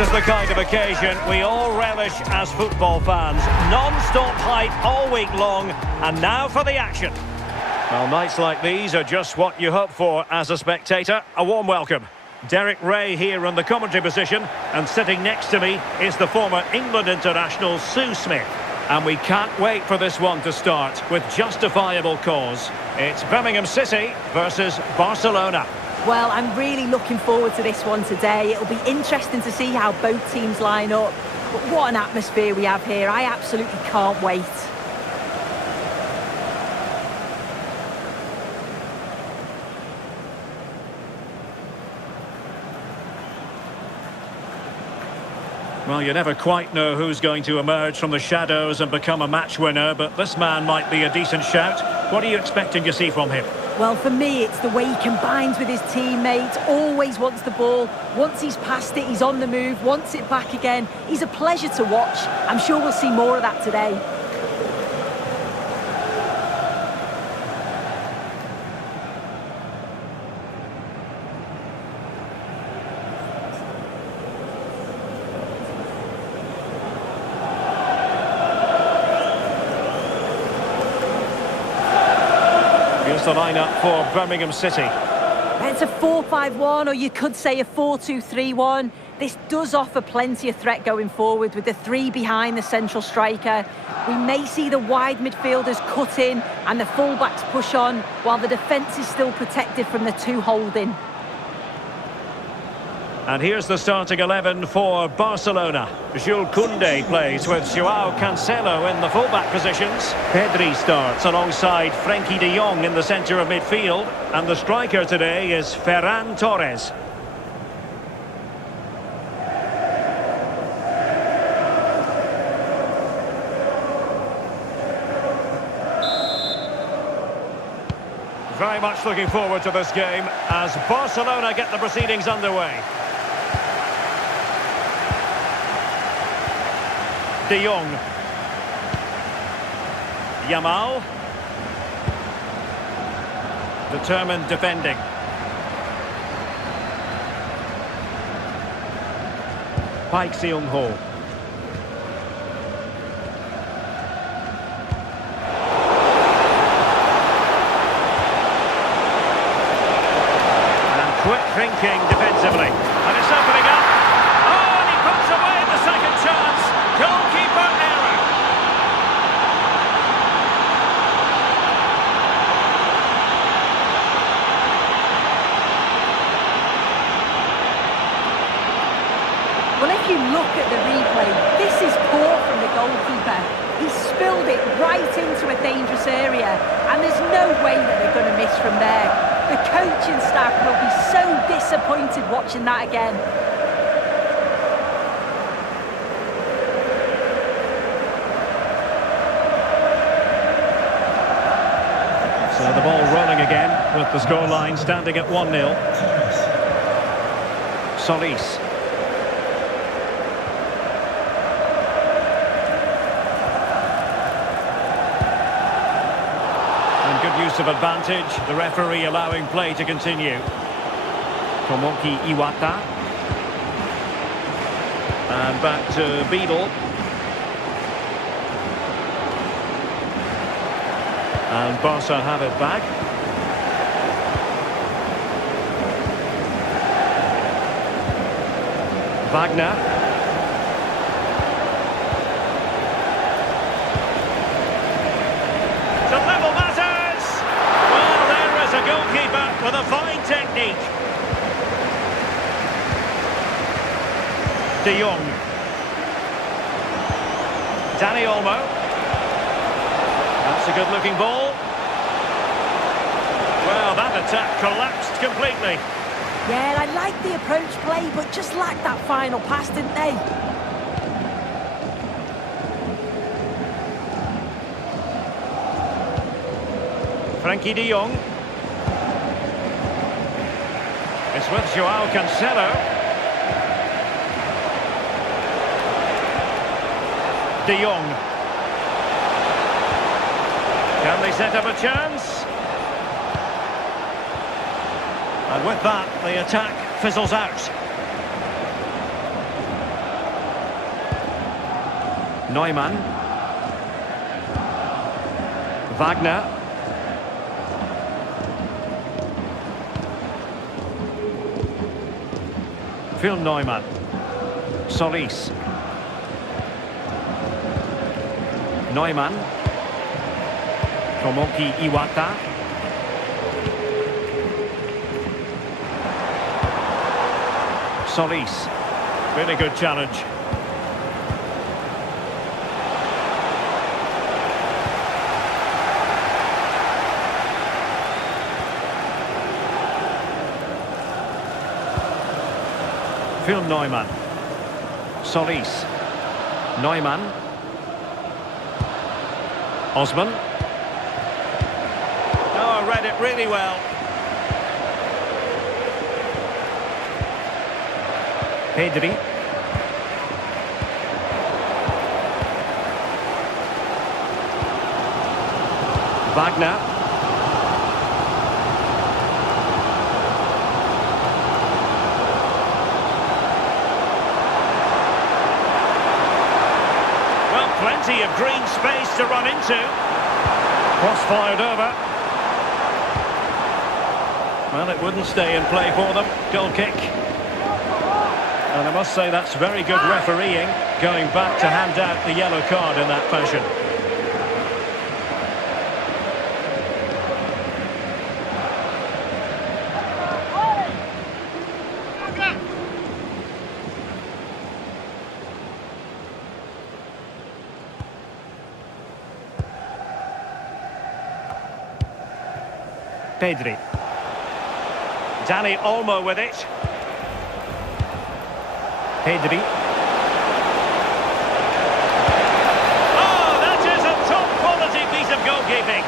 is the kind of occasion we all relish as football fans. Non-stop hype all week long, and now for the action. Well, nights like these are just what you hope for as a spectator. A warm welcome. Derek Ray here in the commentary position, and sitting next to me is the former England international Sue Smith. And we can't wait for this one to start with justifiable cause. It's Birmingham City versus Barcelona. Well, I'm really looking forward to this one today. It'll be interesting to see how both teams line up. But what an atmosphere we have here. I absolutely can't wait. Well, you never quite know who's going to emerge from the shadows and become a match winner, but this man might be a decent shout. What are you expecting to see from him? Well, for me, it's the way he combines with his teammates, always wants the ball. Once he's passed it, he's on the move, wants it back again. He's a pleasure to watch. I'm sure we'll see more of that today. Here's the lineup for Birmingham City. It's a 4-5-1, or you could say a 4-2-3-1. This does offer plenty of threat going forward with the three behind the central striker. We may see the wide midfielders cut in and the fullbacks push on, while the defence is still protected from the two holding. And here's the starting 11 for Barcelona. Jules Koundé plays with Joao Cancelo in the fullback positions. Pedri starts alongside Frenkie de Jong in the centre of midfield. And the striker today is Ferran Torres. Very much looking forward to this game as Barcelona get the proceedings underway. De Jong. Yamal. Determined defending. Park Seung-ho. And quick thinking defensively. And it's opening up. Oh, and he puts away the second chance. Goalkeeper error. Well, if you look at the replay, this is poor from the goalkeeper. He spilled it right into a dangerous area, and there's no way that they're going to miss from there. The coaching staff will be so disappointed watching that again. So the ball rolling again with the scoreline standing at 1-0. Solis. And good use of advantage. The referee allowing play to continue. Tomoki Iwata. And back to Beadle. And Barca have it back. Wagner. The level matters! Well, there is a goalkeeper with a fine technique. De Jong. Dani Olmo. That's a good-looking ball. Well, that attack collapsed completely. Yeah, I like the approach play, but just lacked that final pass, didn't they? Frenkie de Jong. It's with Joao Cancelo. De Jong. Can they set up a chance? And with that, the attack fizzles out. Neumann. Wagner. Phil Neumann. Solis. Neumann. Tomoki Iwata. Solis. Really good challenge. Phil Neumann. Solis. Neumann. Osman. Oh, read it really well. Pedri. Wagner. Well, plenty of green space to run into. Cross fired over. Well, it wouldn't stay in play for them. Goal kick. And I must say that's very good refereeing, going back to hand out the yellow card in that fashion. Pedri. Dani Olmo with it. Pedri. Oh, that is a top-quality piece of goalkeeping.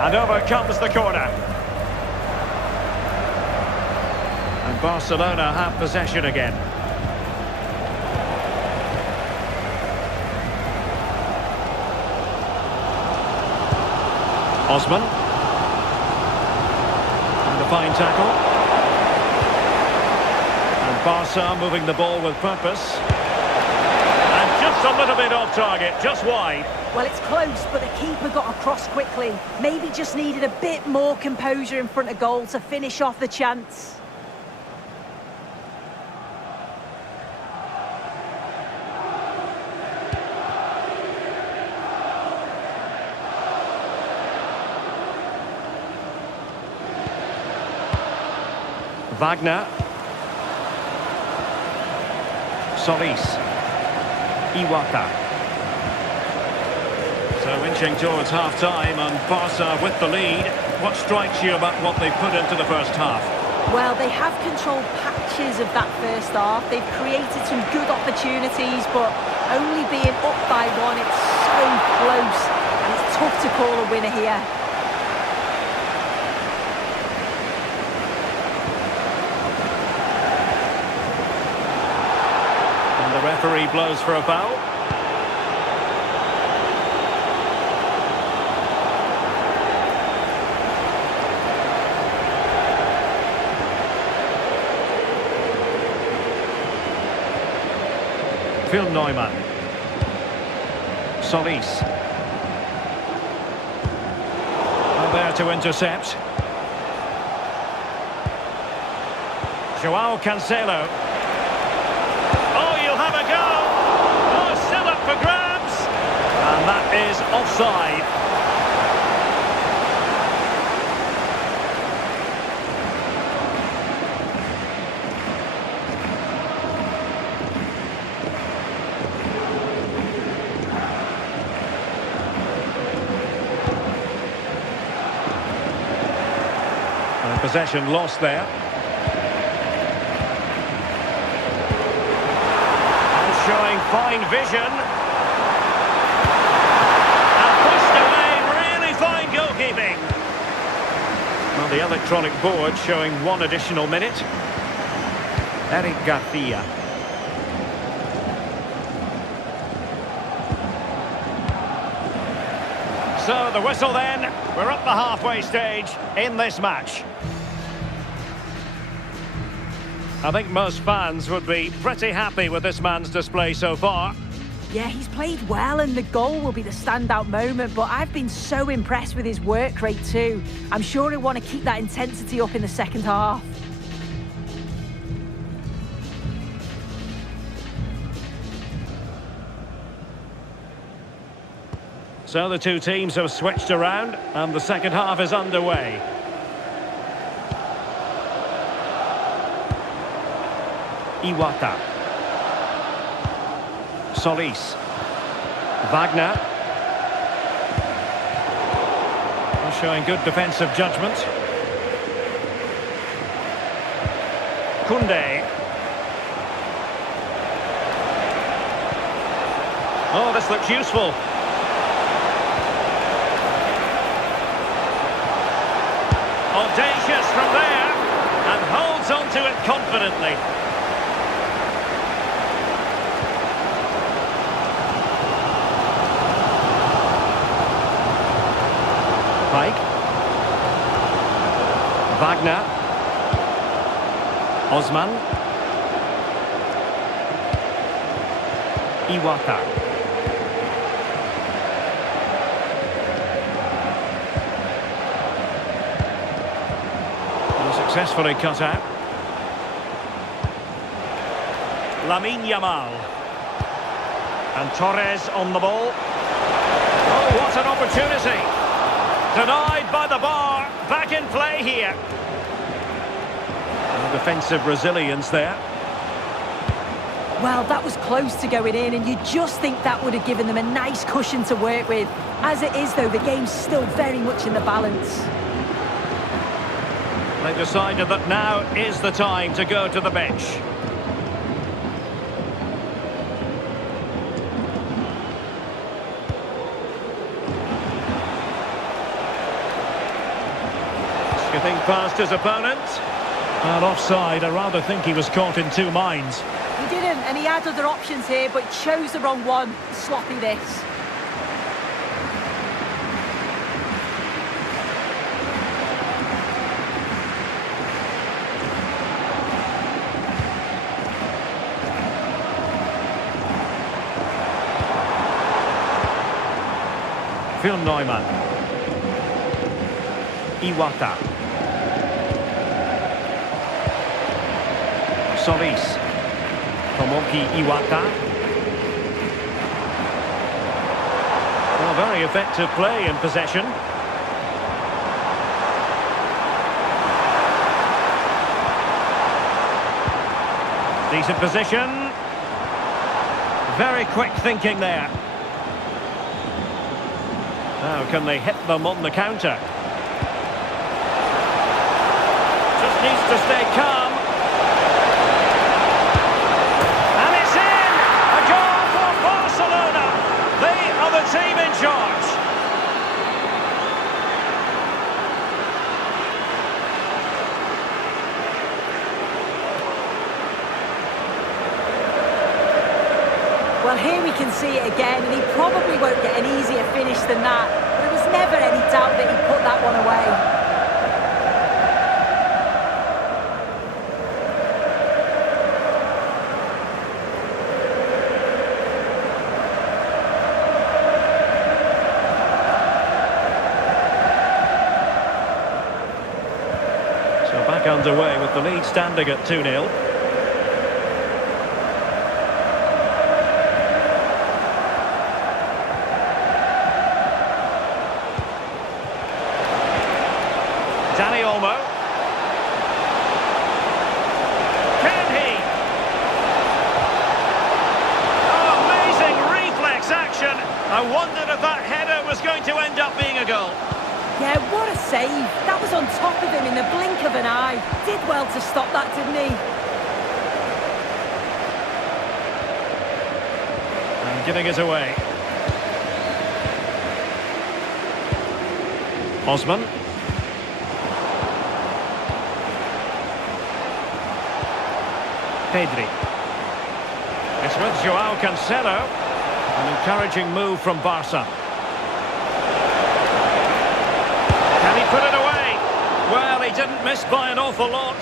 And over comes the corner. And Barcelona have possession again. Osman. And a fine tackle. And Barca moving the ball with purpose. And just a little bit off target, just wide. Well, it's close, but the keeper got across quickly. Maybe just needed a bit more composure in front of goal to finish off the chance. Wagner. Solis. Iwata. So inching towards half-time and Barca with the lead. What strikes you about what they put into the first half? Well, they have controlled patches of that first half. They've created some good opportunities, but only being up by one, it's so close. And it's tough to call a winner here. The referee blows for a foul. Phil Neumann. Solis. Well, there to intercept. Joao Cancelo. For grabs, and that is offside. And possession lost there. And showing fine vision. Well, the electronic board showing one additional minute. Eric Garcia. So the whistle then, we're up the halfway stage in this match. I think most fans would be pretty happy with this man's display so far. Yeah, he's played well and the goal will be the standout moment, but I've been so impressed with his work rate too. I'm sure he'll want to keep that intensity up in the second half. So the two teams have switched around and the second half is underway. Iwata. Solis. Wagner. Showing good defensive judgment. Kunde. Oh, this looks useful. Audacious from there, and holds on to it confidently. Pike. Wagner. Osman. Iwata. Successfully cut out. Lamineyamal. And Torres on the ball. Oh, what an opportunity. Denied by the bar. Back in play here. And defensive resilience there. Well, that was close to going in, and you just think that would have given them a nice cushion to work with. As it is, though, the game's still very much in the balance. They decided that now is the time to go to the bench. Skipping past his opponent. And offside, I rather think he was caught in two minds. He didn't, and he had other options here, but chose the wrong one. Sloppy this. Phil Neumann. Iwata. Solis. Tomoki Iwata. Well, very effective play in possession. Decent position. Very quick thinking there. Now, can they hit them on the counter? Just needs to stay calm. And it's in! A goal for Barcelona! They are the team in charge. Well, here we can see it again, and he probably won't get an easier finish than that. There was never any doubt that he put that one away. So back underway with the lead standing at 2-0. Danny Olmo. Can he? Oh, amazing reflex action. I wondered if that header was going to end up being a goal. Yeah, what a save. That was on top of him in the blink of an eye. Did well to stop that, didn't he? And giving it away. Osman. Pedri. It's with Joao Cancelo. An encouraging move from Barca. Can he put it away? Well, he didn't miss by an awful lot.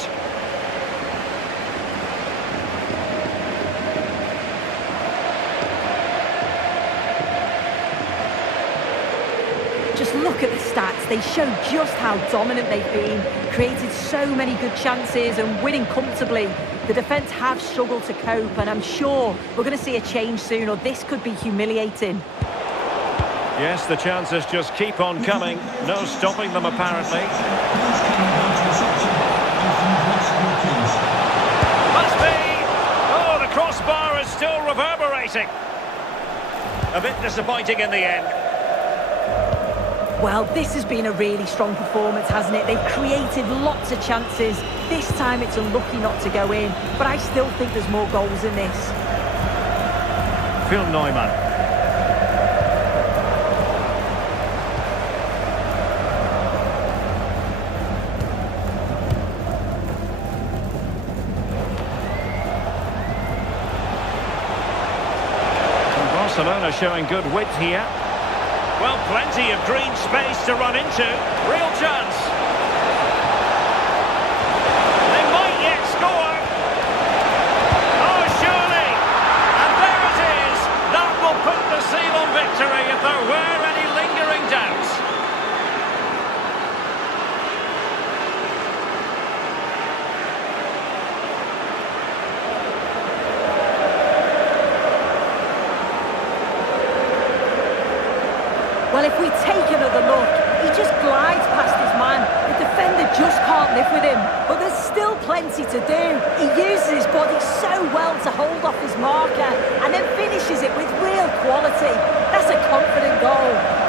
Just look at the stats. They show just how dominant they've been, created so many good chances and winning comfortably. The defence have struggled to cope, and I'm sure we're going to see a change soon, or this could be humiliating. Yes, the chances just keep on coming. No stopping them, apparently. Must be! Oh, the crossbar is still reverberating. A bit disappointing in the end. Well, this has been a really strong performance, hasn't it? They've created lots of chances. This time it's unlucky not to go in, but I still think there's more goals in this. Phil Neumann. Barcelona showing good width here. Well, plenty of green space to run into. Real chance. They might yet score. Oh, surely. And there it is. That will put the seal on victory if there were any lingering doubts. Well, if we take another look, he just glides past his man. The defender just can't live with him. But there's still plenty to do. He uses his body so well to hold off his marker and then finishes it with real quality. That's a confident goal.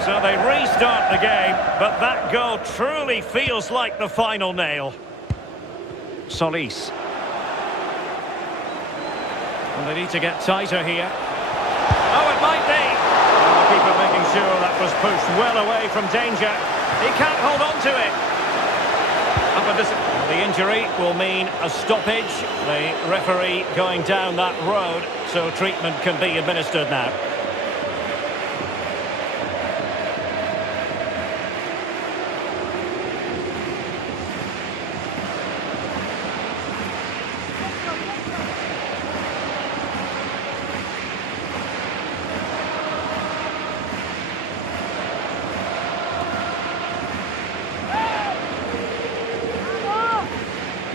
So they restart the game, but that goal truly feels like the final nail. Solis. And they need to get tighter here. Oh, it might be. And the keeper making sure that was pushed well away from danger. He can't hold on to it. The injury will mean a stoppage. The referee going down that road, so treatment can be administered now.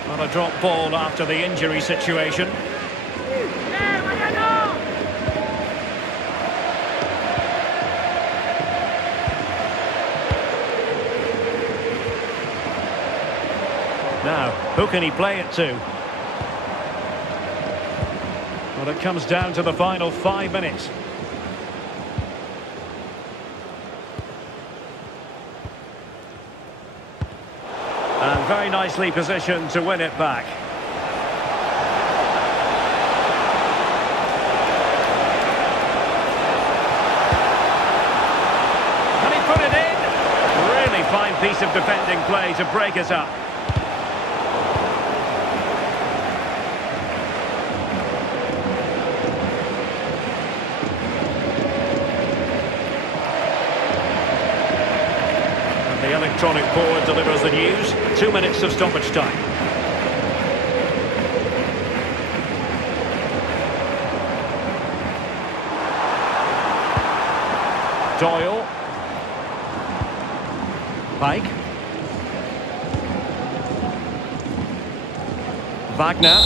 Not a drop ball after the injury situation. Now, who can he play it to? Well, it comes down to the final 5 minutes. And very nicely positioned to win it back. Can he put it in? Really fine piece of defending play to break us up. The electronic board delivers the news. 2 minutes of stoppage time. Doyle. Pike. Wagner.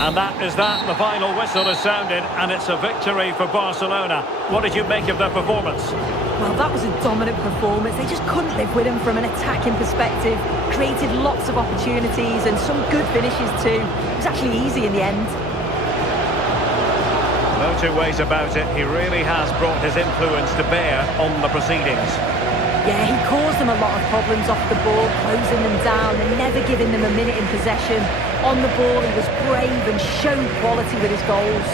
And that is that. The final whistle is sounded, and it's a victory for Barcelona. What did you make of their performance? Well, that was a dominant performance. They just couldn't live with him from an attacking perspective. Created lots of opportunities and some good finishes too. It was actually easy in the end. No two ways about it. He really has brought his influence to bear on the proceedings. Yeah, he caused them a lot of problems off the ball, closing them down and never giving them a minute in possession. On the ball, he was brave and showed quality with his goals.